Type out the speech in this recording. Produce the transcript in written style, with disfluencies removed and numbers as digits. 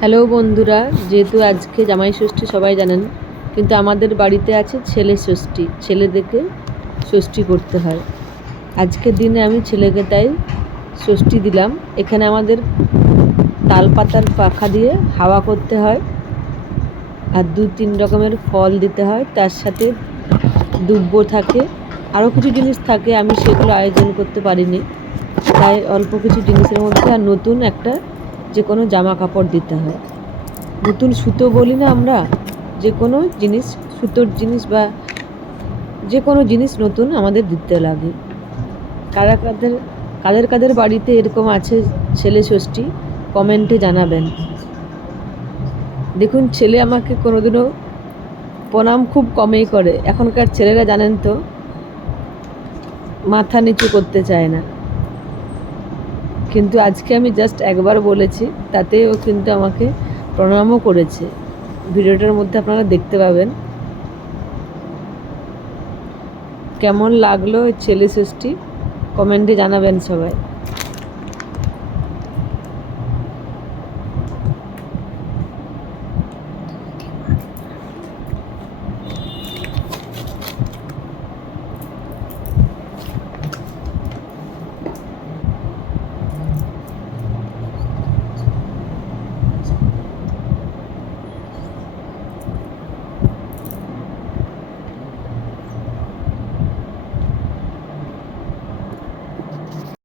Hello বন্ধুরা, যেহেতু আজকে জামাই ষষ্ঠী সবাই জানেন, কিন্তু আমাদের বাড়িতে আছে ছেলে ষষ্ঠী। ছেলেদেরকে ষষ্ঠী করতে হয়। আজকের দিনে আমি ছেলেকে তাই ষষ্ঠী দিলাম। এখানে আমাদের তাল পাতার পাখা দিয়ে হাওয়া করতে হয়, আর 2-3 রকমের ফল দিতে হয়, তার সাথে দুব্য থাকে, আরও কিছু জিনিস থাকে, আমি সেগুলো আয়োজন করতে পারিনি। তাই অল্প কিছু জিনিসের মধ্যে আর নতুন একটা যে কোনো জামা কাপড় দিতে হয়। নতুন সুতো বলি না আমরা, যে কোনো জিনিস, সুতোর জিনিস বা যে কোনো জিনিস নতুন আমাদের দিতে লাগে। কাদের কাদের বাড়িতে এরকম আছে ছেলে ষষ্ঠী, কমেন্টে জানাবেন। দেখুন, ছেলে আমাকে কোনোদিনও প্রণাম খুব কমই করে। এখনকার ছেলেরা জানেন তো, মাথা নিচু করতে চায় না। কিন্তু আজকে আমি জাস্ট একবার বলেছি, তাতে ও কিন্তু আমাকে প্রণামও করেছে। ভিডিওটার মধ্যে আপনারা দেখতে পাবেন। কেমন লাগলো ছেলে ষষ্ঠী, কমেন্টে জানাবেন সবাই।